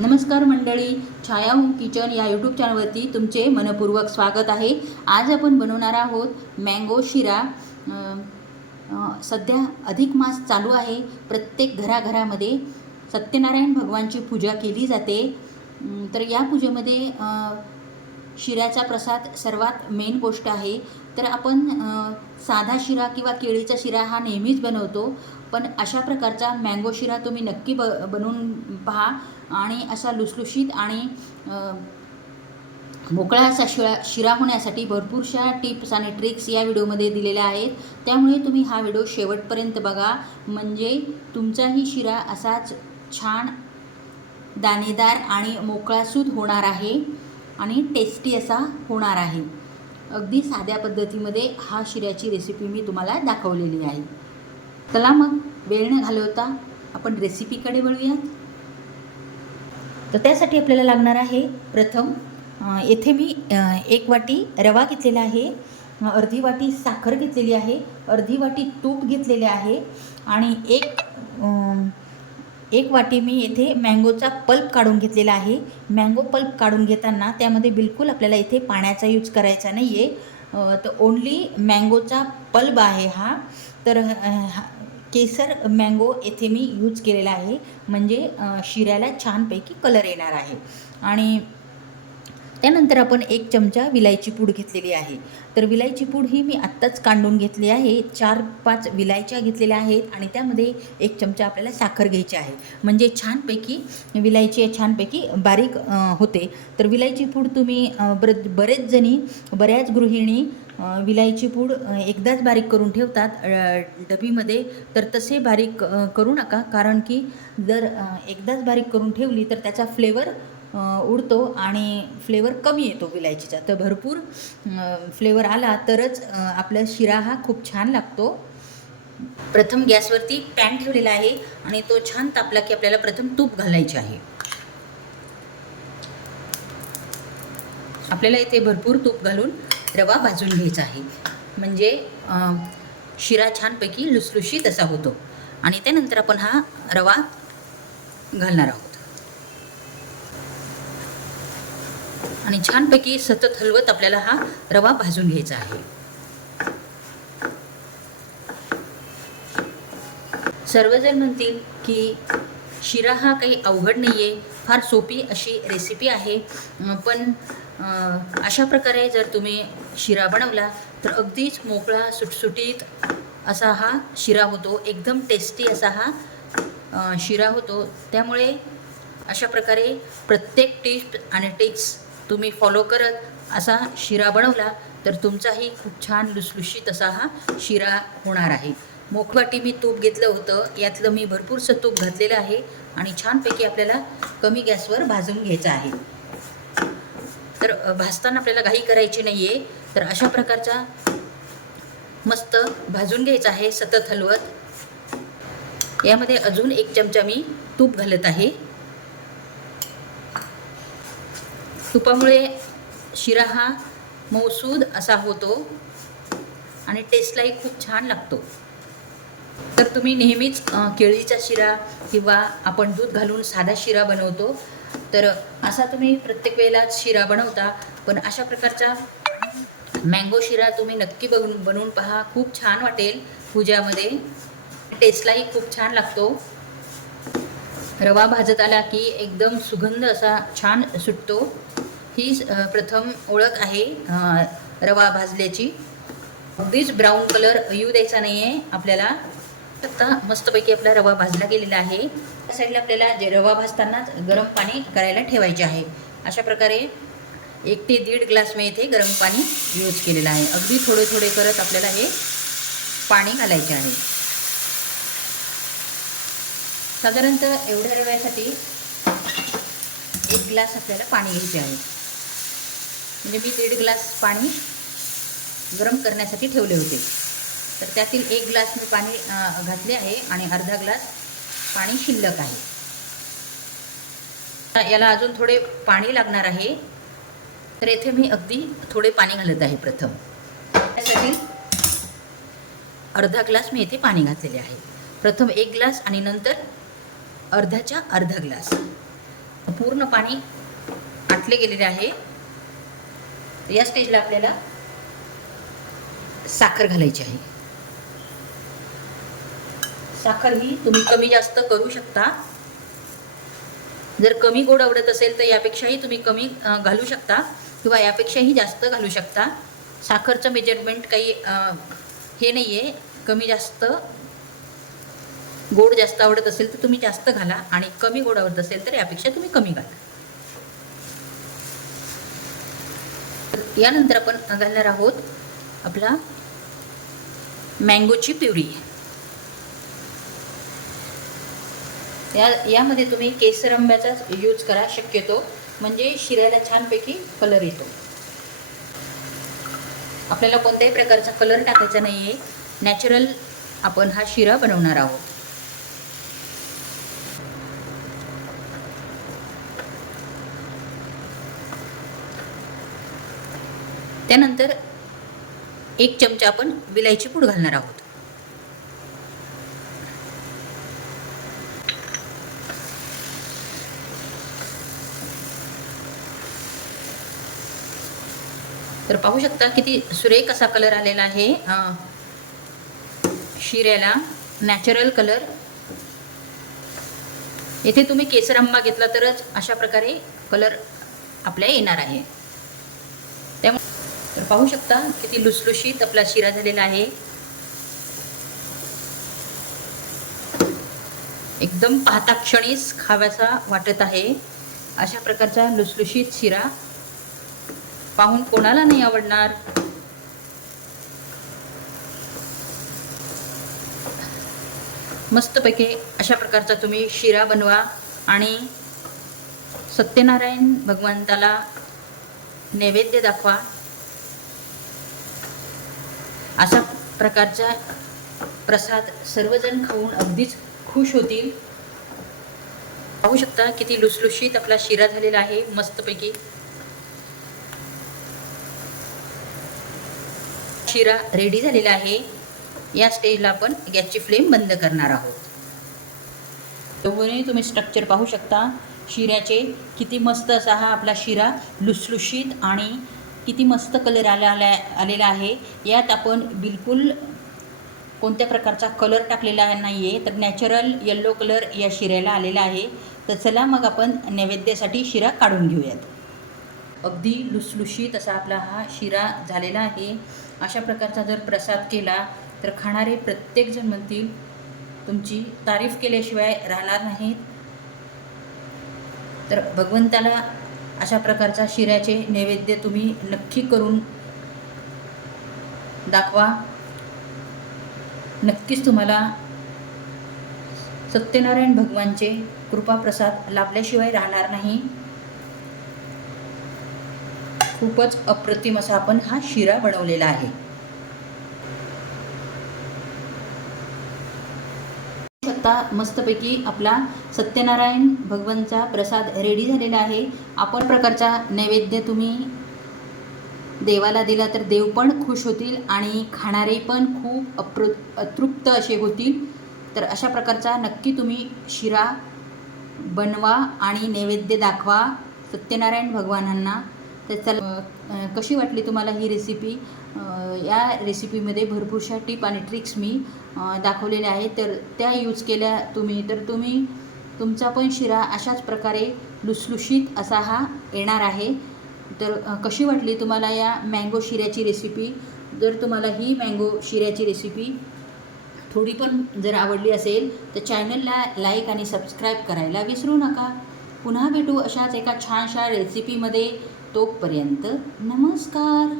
नमस्कार मंडळी, छाया home kitchen या यूट्यूब चॅनलवरती तुमचे मनपूर्वक स्वागत आहे। आज आपण बनवणार आहोत मँगो शिरा। सध्या अधिक मास चालू आहे। प्रत्येक घराघरामध्ये सत्यनारायण भगवानची पूजा केली जाते। तर या पूजेमध्ये शिऱ्याचा प्रसाद सर्वात मेन गोष्ट आहे। तर आपण साधा शिरा किंवा केळीचा शिरा हा नेहमीच बनवतो, पण अशा प्रकारचा मँगो शिरा तुम्ही नक्की बनवून पहा। आणि असा लुसलुशीत आणि मोकळा असा शिरा होण्यासाठी भरपूरशा टिप्स आणि ट्रिक्स या व्हिडिओमध्ये दिलेल्या आहेत। त्यामुळे तुम्ही हा व्हिडिओ शेवटपर्यंत बघा, म्हणजे तुमचाही शिरा असाच छान दाणेदार आणि मोकळासूद होणार आहे आणि टेस्टी असा होणार आहे। अगदी साध्या पद्धतीमध्ये हा शिऱ्याची रेसिपी मी तुम्हाला दाखवलेली आहे। चला मग वेळ न घालवता आपण रेसिपीकडे वळूयात। तर त्यासाठी आपल्याला लागणार आहे प्रथम येथे मी 1 वाटी रवा घेतलेला आहे, अर्धी वाटी साखर घेतलेली आहे, अर्धी वाटी तूप घेतलेले आहे आणि एक वाटी मी येथे मँगोचा पल्प काढून घेतलेला आहे। मँगो पल्प काढून घेताना त्यामध्ये बिलकुल आपल्याला इथे पाण्याचा यूज करायचा नाही आहे, तर ओन्ली मँगोचा पल्प आहे हा। तर केसर मँगो येथे मी यूज केलेला आहे, म्हणजे शिऱ्याला छानपैकी कलर येणार आहे। आणि त्यानंतर आपण 1 चमचा विलायची पूड घेतलेली आहे। तर विलायची पूड ही मी आत्ताच काढून घेतली आहे। 4-5 विलायच्या घेतलेल्या आहेत आणि त्यामध्ये 1 चमचा आपल्याला साखर घ्यायची आहे, म्हणजे छानपैकी विलायची छानपैकी बारीक होते। तर विलायची पूड तुम्ही बऱ्याच गृहिणी विलायची पूड एकदाच बारीक करून ठेवतात डबीमध्ये, तर तसे बारीक करू नका, कारण की जर एकदाच बारीक करून ठेवली तर त्याचा फ्लेवर उडतो आणि फ्लेवर कमी येतो विलायचीचा। तर भरपूर फ्लेवर आला तरच आपला शिरा हा खूप छान लागतो। प्रथम गॅसवरती पॅन ठेवलेला आहे आणि तो छान तापला की आपल्याला प्रथम तूप घालायचे आहे। आपल्याला इथे भरपूर तूप घालून रवा भाजून घ्यायचा आहे, म्हणजे शिरा छानपैकी लुसलुशीत असा होतो। आणि त्यानंतर आपण हा रवा घालणार आहोत आणि छानपैकी सतत हलवत आपल्याला हा रवा भाजून घ्यायचा आहे। सर्वजण म्हणतील की शिरा हा काही अवघड नाही आहे, फार सोपी अशी रेसिपी आहे, पण अशा प्रकारे जर तुम्ही शिरा बनवला तर अगदीच मोकळा सुटसुटीत असा हा शिरा होतो, एकदम टेस्टी असा हा शिरा होतो। त्यामुळे अशा प्रकारे प्रत्येक टिप्स आणि ट्रिक्स तुम्ही फॉलो करत असा शिरा बनवला तर तुमचाही खूप छान लुसलुशीत असा हा शिरा होणार आहे। मोठवाटी मी तूप घेतलं होतं, यातलं मी भरपूरसं तूप घातलेलं आहे आणि छानपैकी आपल्याला कमी गॅसवर भाजून घ्यायचं आहे। तर भाजताना आपल्याला घाई करायची नाही आहे, तर अशा प्रकारचा मस्त भाजून घ्यायचा आहे सतत हलवत। यामध्ये अजून 1 चमचा मी तूप घालत आहे। तुपामुळे शिरा हा मऊसूद असा होतो आणि टेस्टलाही खूप छान लागतो। तर तुम्ही नेहमीच केळीचा शिरा किंवा आपण दूध घालून साधा शिरा बनवतो, तर असा तुम्ही प्रत्येक वेळेला शिरा बनवता, पण अशा प्रकारचा मँगो शिरा तुम्ही नक्की बनवून पहा, खूप छान वाटेल पूजामध्ये, टेस्टलाही खूप छान लागतो। रवा भाजत आला की एकदम सुगंध असा छान सुटतो। ही प्रथम ओळख आहे रवा भाजल्याची। अगदीच ब्राऊन कलर येऊ द्यायचा नाही आहे आपल्याला। आता मस्तपैकी आपला रवा भाजला गेलेला आहे। त्या साईडला आपल्याला जे रवा भाजतानाच गरम पाणी करायला ठेवायचे आहे। अशा प्रकारे 1 ते 1.5 ग्लास मी इथे गरम पाणी यूज केलेलं आहे। अगदी थोडे थोडे करत आपल्याला हे पाणी घालायचे आहे। साधारणतः एवढ्या रव्यासाठी 1 ग्लास आपल्याला पाणी घ्यायचे आहे, म्हणजे मी 1.5 ग्लास पाणी गरम करण्यासाठी ठेवले होते, तर त्यातील 1 ग्लास मी पाणी घातले आहे आणि अर्धा ग्लास पाणी शिल्लक आहे। याला अजून थोडे पाणी लागणार आहे, तर येथे मी अगदी थोडे पाणी घालत आहे। प्रथम त्यासाठी अर्धा ग्लास मी येथे पाणी घातलेले आहे। प्रथम 1 ग्लास आणि नंतर अर्धा ग्लास पूर्ण पाणी आटले गेलेले आहे. या स्टेजला आपल्याला साखर घालायची आहे. साखर ही तुम्ही कमी जास्त करू शकता. जर कमी गोड आवडत असेल तर यापेक्षाही तुम्ही कमी घालू शकता किंवा यापेक्षाही जास्त घालू शकता. साखरचं मेजरमेंट काही हे नाही आहे. कमी जास्त गोड जास्त आवडत असेल तर तुम्ही जास्त घाला आणि कमी गोड आवडत असेल तर यापेक्षा तुम्ही कमी घाला. यानंतर आपण घालणार आहोत आपला मँगोची प्युरी. यामध्ये तुम्ही केसर आंब्याचाच यूज करा शक्यतो, म्हणजे शिऱ्याला छानपैकी कलर येतो. आपल्याला कोणत्याही प्रकारचा कलर टाकायचा नाही आहे. नॅचरल आपण हा शिरा बनवणार आहोत. त्यानंतर 1 चमचा आपण विलायची पूड घालणार आहोत. तर पाहू शकता किती सुरेख असा कलर आलेला आहे शिऱ्याला, नॅचरल कलर. येथे तुम्ही केसर आंबा घेतला तरच अशा प्रकारे कलर आपल्या येणार आहे. त्यामुळे तर पाहू शकता किती लुसलुशीत आपला शिरा झालेला आहे. एकदम पाहता क्षणीच खाव्याचा वाटत आहे अशा प्रकारचा लुसलुशीत शिरा. पाहून कोणाला नाही आवडणार. मस्तपैकी अशा प्रकारचा तुम्ही शिरा बनवा आणि सत्यनारायण भगवंताला नैवेद्य दाखवा. अशा प्रकारचा प्रसाद सर्वजण खाऊन अगदीच खुश होतील. पाहू शकता किती लुसलुशीत आपला शिरा झालेला आहे. मस्तपैकी शिरा रेडी झालेला आहे. या स्टेजला आपण गॅसची फ्लेम बंद करणार आहोत. दोन्ही तुम्ही स्ट्रक्चर पाहू शकता शिऱ्याचे. किती मस्त असा हा आपला शिरा लुसलुशीत आणि किती मस्त कलर आलेला आहे. यात आपण बिलकुल कोणत्या प्रकारचा कलर टाकलेला नाही आहे, तर नॅचरल येलो कलर या शिऱ्याला आलेला आहे. तर चला मग आपण नैवेद्यासाठी शिरा काढून घेऊयात. अगदी लुसलुशीत असा आपला हा शिरा झालेला आहे. अशा प्रकारचा जर प्रसाद केला तर खाणारे प्रत्येकजण म्हणतील तुमची तारीफ केल्याशिवाय राहणार नाहीत. तर भगवंताला अशा प्रकारचा शिऱ्याचे नैवेद्य तुम्ही नक्की करून दाखवा. नक्कीच तुम्हाला सत्यनारायण भगवानचे कृपाप्रसाद लाभल्याशिवाय राहणार नाही. खूपच अप्रतिम असा आपण हा शिरा बनवलेला आहे. आता मस्तपैकी आपला सत्यनारायण भगवानचा प्रसाद रेडी झालेला आहे. आपण प्रकारचा नैवेद्य तुम्ही देवाला दिला तर देव पण खुश होतील आणि खाणारे पण खूप अतृप्त असे होतील. तर अशा प्रकारचा नक्की तुम्ही शिरा बनवा आणि नैवेद्य दाखवा सत्यनारायण भगवानांना. तर चला कशी वाटली तुम्हाला ही रेसिपी. या रेसिपीमध्ये भरपूरशा टिप आणि ट्रिक्स मी दाखवलेल्या आहेत. तर त्या यूज केल्या तुम्ही तर तुम्ही तुमचा पण शिरा अशाच प्रकारे लुसलुशीत असा हा येणार आहे. तर कशी वाटली तुम्हाला या मँगो शिऱ्याची रेसिपी. जर तुम्हाला ही मँगो शिऱ्याची रेसिपी थोडी पण जर आवडली असेल तर चॅनलला लाईक आणि सबस्क्राईब करायला विसरू नका. पुन्हा भेटू अशाच एका छानशा रेसिपीमध्ये. तोपर्यंत नमस्कार.